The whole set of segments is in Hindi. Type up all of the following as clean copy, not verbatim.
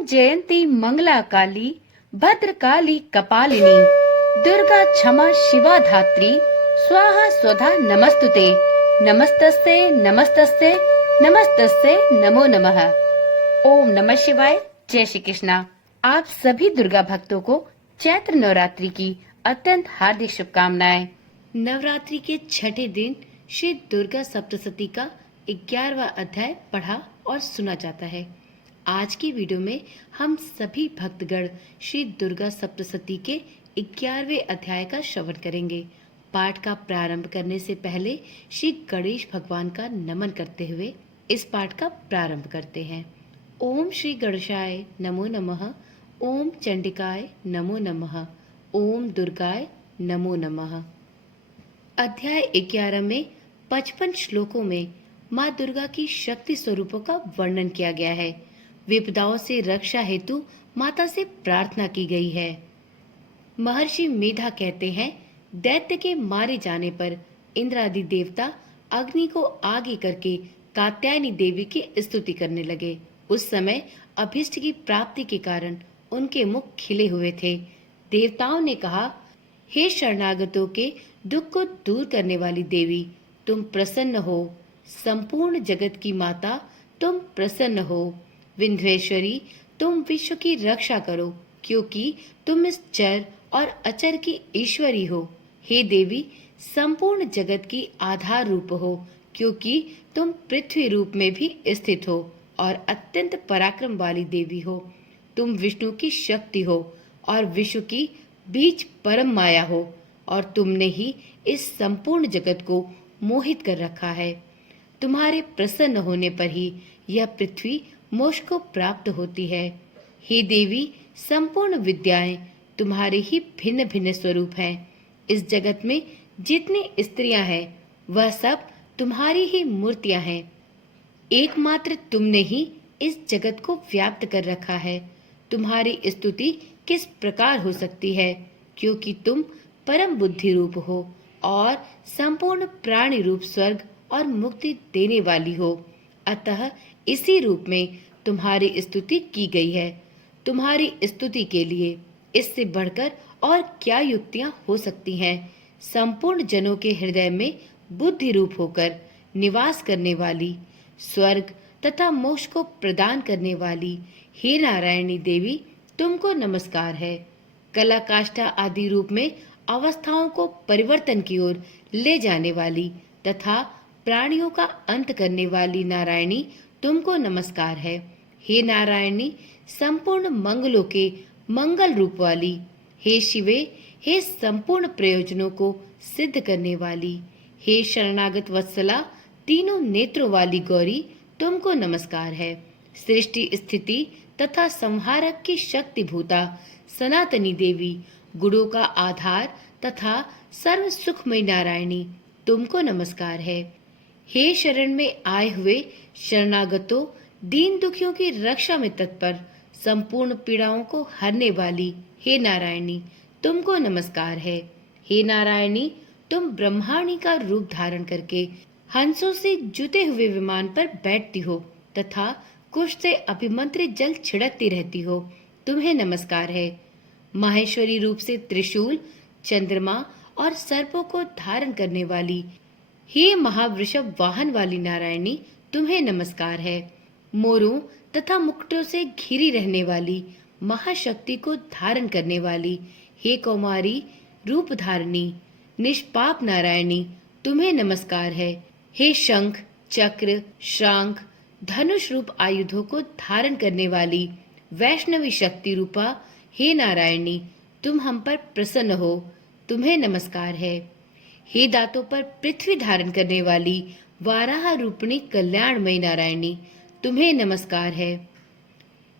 ओम जयंती मंगला काली भद्रकाली कपालिनी दुर्गा क्षमा शिवा धात्री स्वाहा स्वधा नमस्तुते नमस्तस्ते नमस्तस्ते नमस्तस्ते नमो नमः। ओम नमः शिवाय। जय श्री कृष्णा। आप सभी दुर्गा भक्तों को चैत्र नवरात्रि की अत्यंत हार्दिक शुभकामनाएं। नवरात्रि के छठे दिन श्री दुर्गा सप्तशती का 11वां अध्याय पढ़ा और सुना जाता है। आज की वीडियो में हम सभी भक्तगण श्री दुर्गा सप्तशती के 11वें अध्याय का श्रवण करेंगे। पाठ का प्रारंभ करने से पहले श्री गणेश भगवान का नमन करते हुए इस पाठ का प्रारंभ करते हैं। ओम श्री गणेशाय नमो नमः। ओम चंडिकाय नमो नमः। ओम दुर्गाय नमो नमः। अध्याय 11 में 55 श्लोकों में माँ दुर्गा की शक्ति स्वरूपों का वर्णन किया गया है। विपदाओं से रक्षा हेतु माता से प्रार्थना की गई है। महर्षि मेधा कहते हैं, दैत्य के मारे जाने पर इंद्र आदि देवता अग्नि को आगे करके कात्यायनी देवी की स्तुति करने लगे। उस समय अभिष्ट की प्राप्ति के कारण उनके मुख खिले हुए थे। देवताओं ने कहा, हे शरणागतों के दुख को दूर करने वाली देवी, तुम प्रसन्न हो। संपूर्ण जगत की माता, तुम प्रसन्न हो। विंध्येश्वरी, तुम विश्व की रक्षा करो, क्योंकि तुम इस चर और अचर की ईश्वरी हो। हे देवी, संपूर्ण जगत की आधार रूप हो, क्योंकि तुम पृथ्वी रूप में भी स्थित हो और अत्यंत पराक्रम वाली देवी हो। तुम विष्णु की शक्ति हो और विश्व की बीज परम माया हो, और तुमने ही इस संपूर्ण जगत को मोहित कर रखा है। तुम्हारे प्रसन्न होने पर ही यह पृथ्वी मोक्ष को प्राप्त होती है। हे देवी, संपूर्ण विद्याएं तुम्हारे ही भिन्न भिन्न स्वरूप हैं। इस जगत में जितनी स्त्रियां हैं वह सब तुम्हारी ही मूर्तियां हैं। एकमात्र तुमने ही इस जगत को व्याप्त कर रखा है। तुम्हारी स्तुति किस प्रकार हो सकती है, क्योंकि तुम परम बुद्धि रूप हो और संपूर्ण प्राणी रूप स्वर्ग और मुक्ति देने वाली हो। अतः इसी रूप में तुम्हारी स्तुति की गई है। तुम्हारी स्तुति के लिए इससे बढ़कर और क्या युक्तियां हो सकती हैं। संपूर्ण जनों के हृदय में बुद्धि रूप होकर निवास करने वाली, स्वर्ग तथा मोक्ष को प्रदान करने वाली हे नारायणी देवी, तुमको नमस्कार है। कला काष्ठा आदि रूप में अवस्थाओं को परिवर्तन की ओर ले जाने वाली तथा प्राणियों का अंत करने वाली नारायणी, तुमको नमस्कार है। हे नारायणी, संपूर्ण मंगलों के मंगल रूप वाली, हे शिवे, हे संपूर्ण प्रयोजनों को सिद्ध करने वाली, हे शरणागत वत्सला, तीनों नेत्रों वाली गौरी, तुमको नमस्कार है। सृष्टि स्थिति तथा संहारक की शक्ति भूता सनातनी देवी, गुणों का आधार तथा सर्व सुखमय नारायणी, तुमको नमस्कार है। हे शरण में आए हुए शरणागतों, दीन दुखियों की रक्षा में तत्पर, संपूर्ण पीड़ाओं को हरने वाली हे नारायणी, तुमको नमस्कार है। हे नारायणी, तुम ब्रह्माणी का रूप धारण करके हंसों से जुते हुए विमान पर बैठती हो तथा कुश से अभिमंत्रित जल छिड़कती रहती हो, तुम्हें नमस्कार है। माहेश्वरी रूप से त्रिशूल, चंद्रमा और सर्पों को धारण करने वाली हे महावृषभ वाहन वाली नारायणी, तुम्हें नमस्कार है। मोरों तथा मुकुटों से घिरी रहने वाली महाशक्ति को धारण करने वाली हे कौमारी रूप धारणी निष्पाप नारायणी, तुम्हें नमस्कार है। हे शंख, चक्र, शांख, धनुष रूप आयुधों को धारण करने वाली वैष्णवी शक्ति रूपा हे नारायणी, तुम हम पर प्रसन्न हो, तुम्हें नमस्कार है। हे दांतों पर पृथ्वी धारण करने वाली वाराह रूपिणी कल्याणमयी नारायणी, तुम्हें नमस्कार है।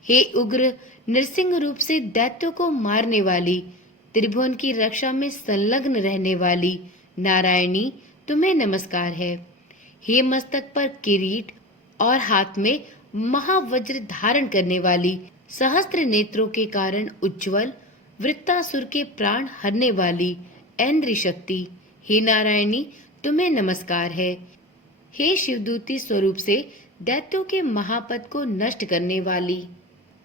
हे उग्र नृसिंह रूप से दैत्यों को मारने वाली, त्रिभुवन की रक्षा में संलग्न रहने वाली नारायणी, तुम्हें नमस्कार है। हे मस्तक पर किरीट और हाथ में महावज्र धारण करने वाली, सहस्त्र नेत्रों के कारण उज्ज्वल, वृत्तासुर के प्राण हरने वाली ऐन्द्री शक्ति, हे नारायणी, तुम्हें नमस्कार है। हे शिवदूती स्वरूप से दैत्यों के महापद को नष्ट करने वाली,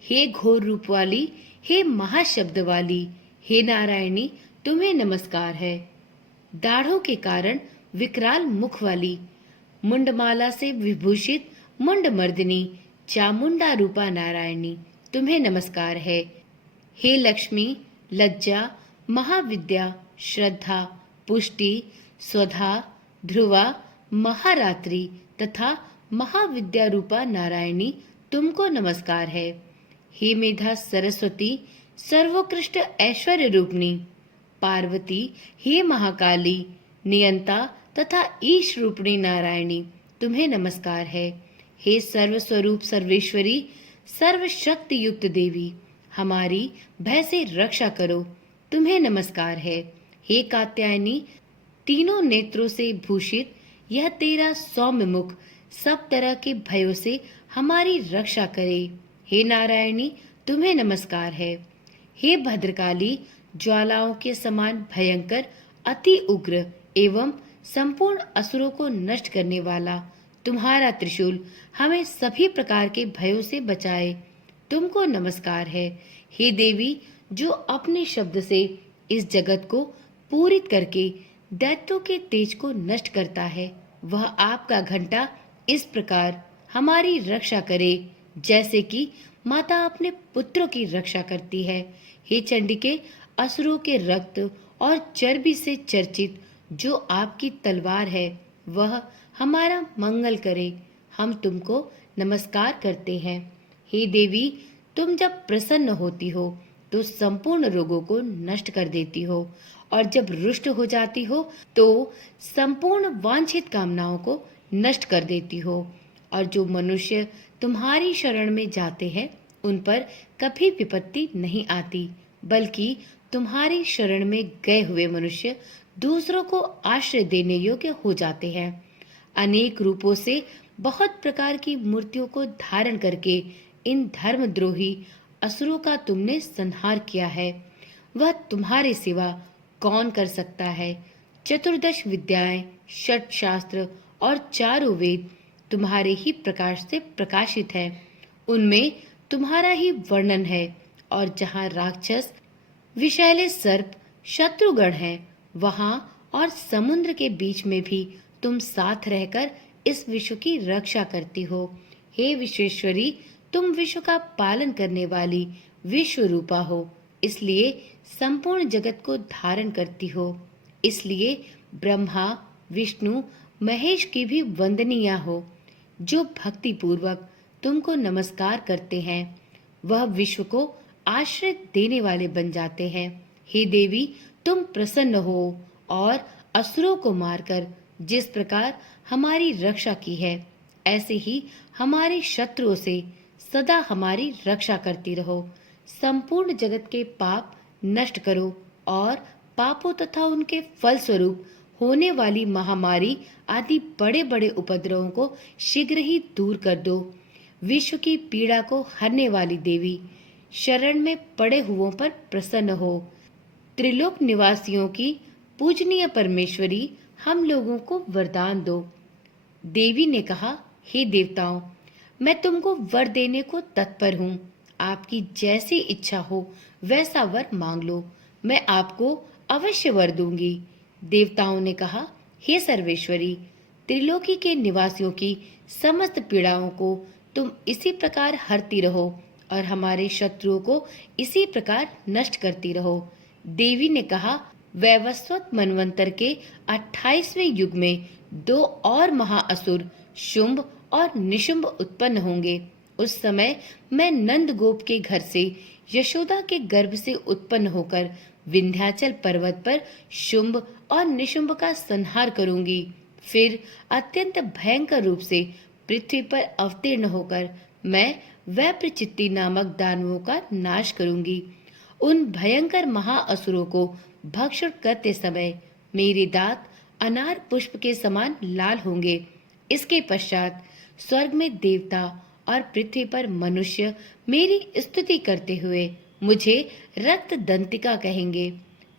हे घोर रूप वाली, हे महाशब्द वाली, हे नारायणी, तुम्हें नमस्कार है। दाढ़ों के कारण विकराल मुख वाली, मुंडमाला से विभूषित मुंड मर्दिनी, चामुंडा रूपा नारायणी, तुम्हें नमस्कार है। हे लक्ष्मी, लज्जा, महाविद्या, श्रद्धा, पुष्टि, स्वधा, ध्रुवा, महारात्रि तथा महाविद्या रूपा नारायणी, तुमको नमस्कार है। हे मेधा सरस्वती, सर्वोत्कृष्ट ऐश्वर्य रूपनी, पार्वती, हे महाकाली, नियंता तथा ईश रूपणी नारायणी, तुम्हें नमस्कार है। हे सर्वस्वरूप सर्वेश्वरी, सर्वशक्ति युक्त देवी, हमारी भय से रक्षा करो, तुम्हें नमस्कार है। हे कात्यायनी, तीनों नेत्रों से भूषित यह तेरा सौम्य मुख सब तरह के भयों से हमारी रक्षा करे। हे नारायणी, तुम्हें नमस्कार है। हे भद्रकाली, ज्वालाओं के समान भयंकर, अति उग्र एवं संपूर्ण असुरों को नष्ट करने वाला तुम्हारा त्रिशूल हमें सभी प्रकार के भयों से बचाए, तुमको नमस्कार है। हे देवी, जो अपने शब्द से इस जगत को पूरित करके दैत्यों के तेज को नष्ट करता है, वह आपका घंटा इस प्रकार हमारी रक्षा करे जैसे कि माता अपने पुत्रों की रक्षा करती है। हे चंडिके, असुरों के रक्त और चर्बी से चर्चित जो आपकी तलवार है, वह हमारा मंगल करे, हम तुमको नमस्कार करते हैं। हे देवी, तुम जब प्रसन्न होती हो तो संपूर्ण रोगों को नष्ट कर देती हो, और जब रुष्ट हो जाती हो तो संपूर्ण वांछित कामनाओं को नष्ट कर देती हो। और जो मनुष्य तुम्हारी शरण में जाते हैं उन पर कभी विपत्ति नहीं आती, बल्कि तुम्हारी शरण में गए हुए मनुष्य दूसरों को आश्रय देने योग्य हो जाते हैं। अनेक रूपों से बहुत प्रकार की मूर्तियों को धारण करके इन धर्मद्रोही असुरों का तुमने संहार किया है। वह तुम्हारे सिवा कौन कर सकता है। चतुर्दश विद्याएं, षट शास्त्र और चारों वेद तुम्हारे ही प्रकाश से प्रकाशित है, उनमें तुम्हारा ही वर्णन है। और जहाँ राक्षस, विषैले सर्प, शत्रुगण हैं, वहां और समुद्र के बीच में भी तुम साथ रहकर इस विश्व की रक्षा करती हो। हे विश्वेश्वरी, तुम विश्व का पालन करने वाली विश्व रूपा हो, इसलिए संपूर्ण जगत को धारण करती हो। इसलिए ब्रह्मा, विष्णु, महेश की भी वंदनीय हो। जो भक्ति पूर्वक तुमको नमस्कार करते हैं, वह विश्व को आश्रय देने वाले बन जाते हैं। हे देवी, तुम प्रसन्न हो और असुरों को मारकर जिस प्रकार हमारी रक्षा की है, ऐसे ही हमारे शत्रुओं से सदा हमारी रक्षा करती रहो। संपूर्ण जगत के पाप नष्ट करो और पापों तथा उनके फल स्वरूप होने वाली महामारी आदि बड़े बड़े उपद्रवों को शीघ्र ही दूर कर दो। विश्व की पीड़ा को हरने वाली देवी, शरण में पड़े हुओं पर प्रसन्न हो। त्रिलोक निवासियों की पूजनीय परमेश्वरी, हम लोगों को वरदान दो। देवी ने कहा, हे देवताओं, मैं तुमको वर देने को तत्पर हूँ। आपकी जैसी इच्छा हो वैसा वर मांग लो, मैं आपको अवश्य वर दूंगी। देवताओं ने कहा, हे सर्वेश्वरी, त्रिलोकी के निवासियों की समस्त पीड़ाओं को तुम इसी प्रकार हरती रहो और हमारे शत्रुओं को इसी प्रकार नष्ट करती रहो। देवी ने कहा, वैवस्वत मनवंतर के 28वें युग में 2 और महाअसुर शुंभ और निशुंभ उत्पन्न होंगे। उस समय मैं नंद गोप के घर से, यशोदा के गर्भ से उत्पन्न होकर विंध्याचल पर्वत पर शुंभ और निशुंभ का संहार करूंगी। फिर अत्यंत भयंकर रूप से पृथ्वी पर अवतीर्ण होकर मैं वैप्रचित्ति नामक दानवों का नाश करूंगी। उन भयंकर महाअसुरों को भक्षण करते समय मेरे दांत अनार पुष्प के समान लाल होंगे। इसके पश्चात स्वर्ग में देवता और पृथ्वी पर मनुष्य मेरी स्तुति करते हुए मुझे रक्त दंतिका कहेंगे।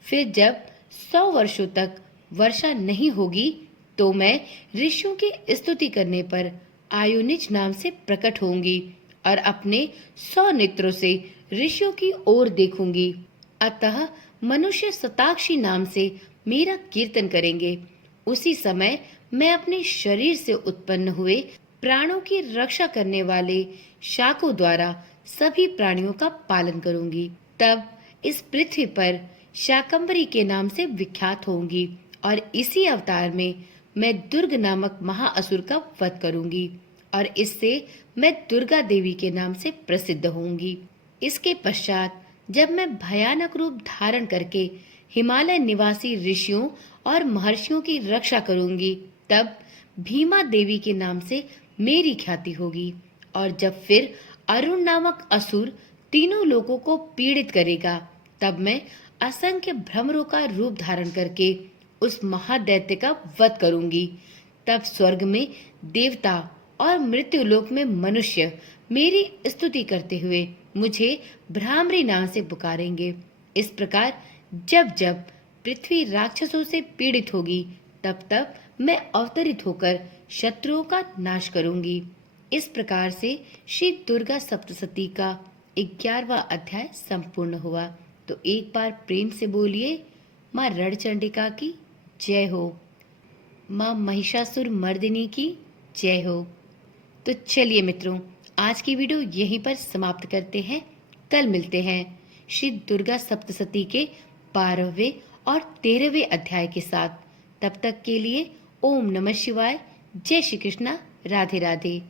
फिर जब 100 वर्षों तक वर्षा नहीं होगी तो मैं ऋषियों की स्तुति करने पर आयुनिज नाम से प्रकट होंगी और अपने 100 नेत्रों से ऋषियों की ओर देखूंगी। अतः मनुष्य शताक्षी नाम से मेरा कीर्तन करेंगे। उसी समय मैं अपने शरीर से उत्पन्न हुए प्राणों की रक्षा करने वाले शाकों द्वारा सभी प्राणियों का पालन करूंगी। तब इस पृथ्वी पर शाकंभरी के नाम से विख्यात होंगी और इसी अवतार में मैं दुर्ग नामक महाअसुर का वध करूंगी और इससे मैं दुर्गा देवी के नाम से प्रसिद्ध होंगी। इसके पश्चात जब मैं भयानक रूप धारण करके हिमालय निवासी ऋषियों और महर्षियों की रक्षा करूंगी, तब भीमा देवी के नाम से मेरी ख्याति होगी। और जब फिर अरुण नामक असुर तीनों लोगों को पीड़ित करेगा, तब मैं असंख्य भ्रमरों का रूप धारण करके उस महादैत्य का वध करूंगी। तब स्वर्ग में देवता और मृत्युलोक में मनुष्य मेरी स्तुति करते हुए मुझे भ्रामरी नाम से पुकारेंगे। इस प्रकार जब जब पृथ्वी राक्षसों से पीड़ित होगी, तब तब मैं अवतरित होकर शत्रुओं का नाश करूंगी। इस प्रकार से श्री दुर्गा सप्तशती का 11वां अध्याय संपूर्ण हुआ। तो एक बार प्रेम से बोलिए, माँ रणचंडिका की जय हो, माँ महिषासुर मर्दिनी की जय हो। तो चलिए मित्रों, आज की वीडियो यहीं पर समाप्त करते हैं। कल मिलते हैं श्री दुर्गा सप्तशती के 12वें और 13वें अध्याय के साथ। तब तक के लिए ओम नमः शिवाय, जय श्री कृष्णा, राधे राधे।